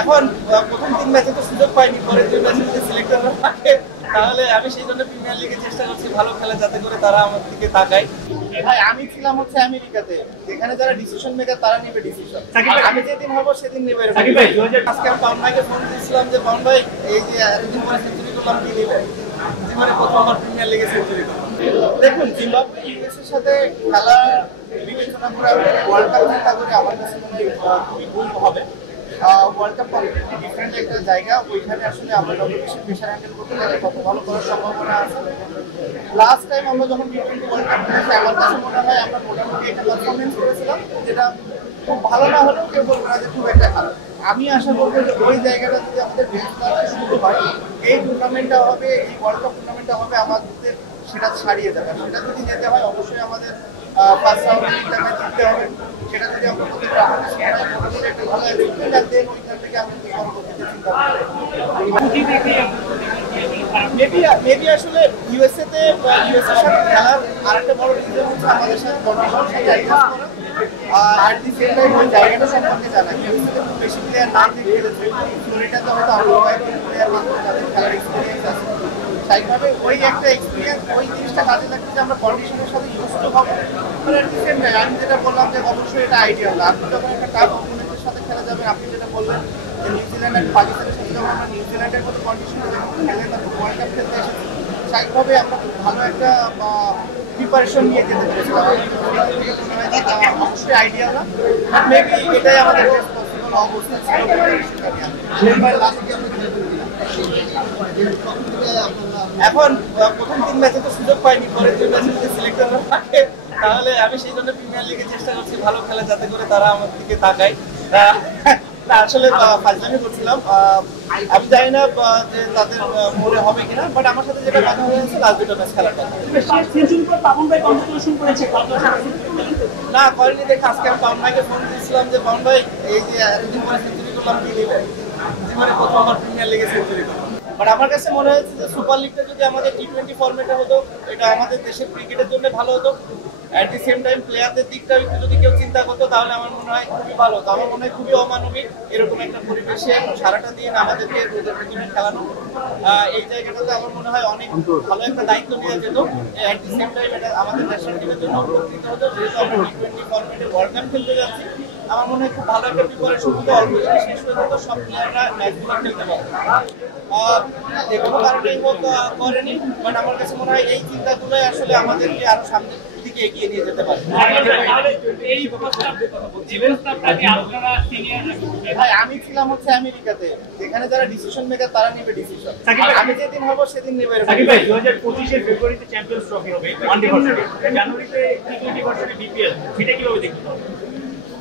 এখন প্রথম 3 ম্যাচে তো সুযোগ পাইনি, পরের 2 ম্যাচে যদি সিলেক্টররা থাকে তাহলে আমি সেই জন্য প্রিমিয়ার লিগে চেষ্টা করছি ভালো খেলা যাতে করে তারা আমার দিকে তাকায়। ভাই আমি ছিলাম হচ্ছে আমেরিকাতে, যেখানে যারা ডিসিশন মেকার তারা নেবে ডিসিশন, আমি যেদিন হব সেদিন নেবে। আজকে আমি পাউন ভাইকে ফোন দিয়েছিলাম যে পাউন ভাই এই যে এতদিন পরে সেঞ্চুরি করলাম কি নেবেন, জীবনে প্রথমবার প্রিমিয়ার লিগে সেঞ্চুরি করলাম। দেখুন জিম্বাবুয়ে ইউএসের সাথে খেলা বিবেচনা করে আমি ওয়ার্ল্ড কাপ চিন্তা করি, আমার কাছে মনে হয় খুবই ভুল হবে। ওয়ার্ল্ড কাপ কমপ্লিটলি ডিফারেন্ট একটা জায়গা, ওইখানে আসলে আমরা যত বেশি প্রেশার হ্যান্ডেল করতে পারি তত ভালো করার সম্ভাবনা আছে। লাস্ট টাইম আমরা যখন টি-20 ওয়ার্ল্ড কাপ খেলেছি আমার কাছে মনে হয় আমরা মোটামুটি একটা পারফরমেন্স করেছিলাম, যেটা খুব ভালো না হলেও কেউ বলবে না যে খুব একটা খারাপ। আমি আশা করবো যে ওই জায়গাটা যদি আমাদের বেস্ট করা শুরু হয়, এই টুর্নামেন্টটা হবে, এই ওয়ার্ল্ড কাপ টুর্নামেন্টটা হবে আমাদের সেটা ছাড়িয়ে যাবে। সেটা যদি যেতে হয় অবশ্যই আমাদের ফার্স্ট রাউন্ডে জিততে হবে। সেটা যদি আমরা করতে পারি আমাদের সেখানে মোটামুটি একটা ভালো অ্যারেঞ্জমেন্ট আর দেন ওইখান থেকে আমরা পরবর্তীতে চিন্তা মেবি আসলে ইউএসএ তে ইউএসএর সাথে খেলার আরেকটা বড় রিজন হচ্ছে আমাদের সাথে জনগণের সাথে অ্যাডজাস্ট করা। আর দি সেম টাইম ওই জায়গাটা সম্পর্কে জানা, ইউএসএ তে খুব বেশি প্লেয়ার না যে খেলেছে, ফ্লোরিডাতে হয়তো আরো কয়েকজন প্লেয়ার মাত্র তাদের খেলার এক্সপিরিয়েন্স আছে। স্বাভাবিকভাবে ওই একটা এক্সপিরিয়েন্স ওই জিনিসটা কাজে লাগছে যে আমরা কন্ডিশনের সাথে ইউজ টু হবো। আমি যেটা বললাম যে অবশ্যই এটা আইডিয়া হলো, আপনি যখন একটা টাফ অপোনেন্টের সাথে খেলা যাবেন, আপনি যেটা বললেন যে নিউজিল্যান্ড আর পাকিস্তানের সাথে যখন আমরা নিউজিল্যান্ডের মতো কন্ডিশনে খেলে তারপর ওয়ার্ল্ড কাপ খেলতে এসেছি, স্বাভাবিকভাবে আমরা খুব ভালো একটা প্রিপারেশন নিয়ে যেতে পেরেছিলাম। অবশ্যই আইডিয়া না, মেবি এটাই আমাদের পসিবল অবস্থা ছিল। এখন প্রথম 3 ম্যাচে তো সুযোগ পাইনি, পরের 2 ম্যাচে যদি সিলেক্টররা থাকে তাহলে আমি সেই জন্য প্রিমিয়ার লিগে চেষ্টা করছি ভালো খেলা যাতে করে তারা আমার দিকে তাকায়। আসলে ফাজলামি করছিলাম, আমি জানি না যে তাদের মনে হবে কিনা, বাট আমার সাথে যেটা কথা হয়েছে লাস্ট 2টা ম্যাচ খেলার কথা না করেনি দেখে আজকে আমি পাউন ভাইকে ফোন দিয়েছিলাম যে পাউন ভাই এই যে এতদিন পরে সেঞ্চুরি করলাম কি নেবেন, জীবনে প্রথমবার প্রিমিয়ার লিগে সেঞ্চুরি করলাম। বাট আমার কাছে মনে হয়েছে যে সুপার লিগটা যদি আমাদের টি-20 ফরম্যাটে হতো এটা আমাদের দেশের ক্রিকেটের জন্য ভালো হতো। অ্যাট দি সেম টাইম প্লেয়ারদের দিকটা একটু যদি কেউ চিন্তা করতো তাহলে আমার মনে হয় খুবই ভালো হতো। আমার মনে হয় খুবই অমানবিক এরকম একটা পরিবেশে সারাটা দিন আমাদেরকে রোদের ভিতরে খেলানো, এই জায়গাটাতে আমার মনে হয় অনেক ভালো একটা দায়িত্ব নেওয়া যেত। অ্যাট দি সেম টাইম এটা আমাদের ন্যাশনাল টিমের জন্য উপকৃত হতো, যেহেতু আমরা টি-20 ফরম্যাটে ওয়ার্ল্ড কাপ খেলতে যাচ্ছি। আমার মনে হয় খুব ভালো একটা প্রিপারেশন হতো, অল্প দিনে শেষ হয়ে যেত, সব প্লেয়াররা ম্যাচগুলো খেলতে পারত। যে কোনো কারণেই হোক করেনি, বাট আমার কাছে মনে হয় এই চিন্তাগুলোই আসলে আমাদেরকে আরো সামনের দিকে এগিয়ে নিয়ে যেতে পারে। ভাই আমি ছিলাম হচ্ছে আমেরিকাতে, যেখানে যারা ডিসিশন মেকার তারা নেবে ডিসিশন, আমি যেদিন হব সেদিন নেবে। 2025 এর ফেব্রুয়ারিতে চ্যাম্পিয়ন্স ট্রফি হবে, ওয়ানডে ভার্সনে, জানুয়ারিতে টি-20 ভার্সনে বিপিএল, এটা কিভাবে দেখতে হবে?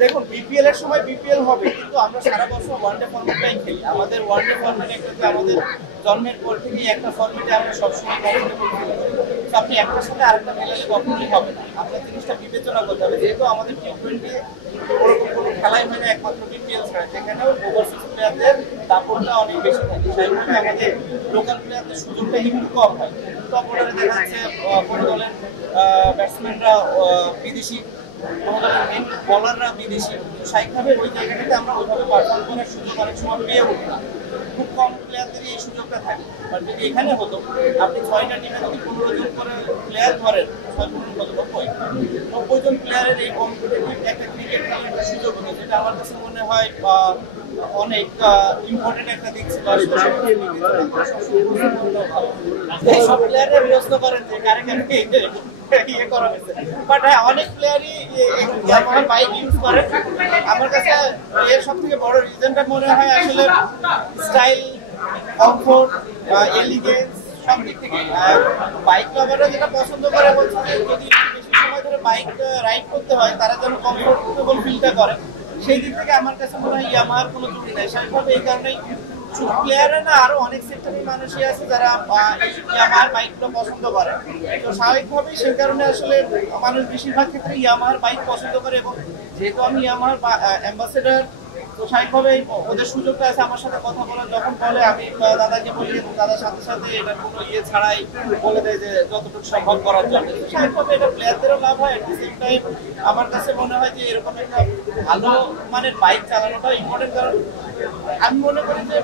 দেখুন বিপিএল এর সময় বিপিএল হবে, কিন্তু আমরা সারা বছর ওয়ানডে ফরম্যাটটাই খেলি। আমাদের ওয়ানডে ফরম্যাট একটা যে আমাদের জন্মের পর থেকেই একটা ফরম্যাটে আমরা সবসময় কমফোর্টেবল ফিল করি। তো আপনি একটার সাথে আরেকটা মেলালে কখনোই হবে না, আপনার জিনিসটা বিবেচনা করতে হবে। যেহেতু আমাদের টি-20 ওরকম কোনো খেলাই হয় না একমাত্র বিপিএল ছাড়া, যেখানেও ওভারসিজ প্লেয়ারদের দাপটটা অনেক বেশি থাকে, সেইভাবে আমাদের লোকাল প্লেয়ারদের সুযোগটা একটু কম হয়। টপ অর্ডারে দেখা যাচ্ছে কোনো দলের ব্যাটসম্যানরা বিদেশি, আমাদের মেন বলাররা বিদেশি, তো স্বাভাবিকভাবে ওই জায়গাটাতে আমরা ওইভাবে পারফর্ম করার সুযোগ অনেক সময় পেয়ে উঠি না। খুব কম প্লেয়ারদেরই এই সুযোগটা থাকে। বাট যদি এখানে হতো আপনি 6টা টিমে যদি 15 জন করে প্লেয়ার ধরেন, 90 জন প্লেয়ারের এই কম্পিটিটিভ একটা ক্রিকেট খেলার একটা সুযোগ হতো, যেটা আমার কাছে মনে হয় অনেক ইম্পর্টেন্ট একটা দিক ছিল। সব প্লেয়াররা বিরক্ত করেন যে কারে ইয়ে করা হয়েছে, বাট হ্যাঁ অনেক প্লেয়ারই আমার বাইক ইউজ করে। আমার কাছে এর সব থেকে বড় রিজনটা মনে হয় আসলে স্টাইল, কমফোর্ট, এলিগেন্স সব দিক থেকে। বাইক লাভাররা যেটা পছন্দ করে বলছে যে যদি বেশি সময় ধরে বাইক রাইড করতে হয় তারা যেন কমফোর্টেবল ফিলটা করে, সেই দিক থেকে আমার কাছে মনে হয় ইয়ামাহার কোনো ত্রুটি নেই। স্বাভাবিকভাবে এই কারণেই শুধু প্লেয়াররা না, আরো অনেক সেক্টরের মানুষই আছে যারা ইয়ামাহার বাইকগুলো পছন্দ করে। তো স্বাভাবিকভাবেই সেই কারণে আসলে মানুষ বেশিরভাগ ক্ষেত্রে ইয়ামাহার বাইক পছন্দ করে, এবং যেহেতু আমি ইয়ামাহার অ্যাম্বাসেডার, তো স্বাভাবিকভাবে ওদের সুযোগটা আছে আমার সাথে কথা বলার। যখন বলে আমি দাদাকে বলি, এবং দাদার সাথে সাথে এটার কোনো ইয়ে ছাড়াই বলে দেয় যে যতটুকু সম্ভব করার জন্য। স্বাভাবিকভাবে এটা প্লেয়ারদেরও লাভ হয়, অ্যাট দি সেম টাইম আমার কাছে মনে হয় যে এরকম একটা ভালো মানের বাইক চালানোটা ইম্পর্টেন্ট। কারণ আমি মনে করি যে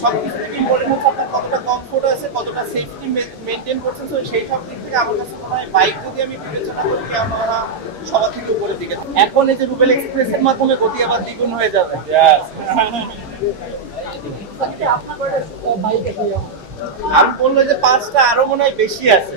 সবকিছু থেকে ইম্পর্টেন্ট হচ্ছে আপনার কতটা কমফোর্ট আছে, কতটা সেফটি মেনটেন করছেন। তো সেই সব দিক থেকে আমার কাছে মনে হয় বাইক যদি আমি বিবেচনা করি আমরা সবার থেকে উপরের দিকে। এখন এই যে রুবেল এক্সপ্রেসের মাধ্যমে গতি আবার দ্বিগুণ হয়ে যাবে। আমি বলবো যে 5টা আরো মনে হয় বেশি আছে।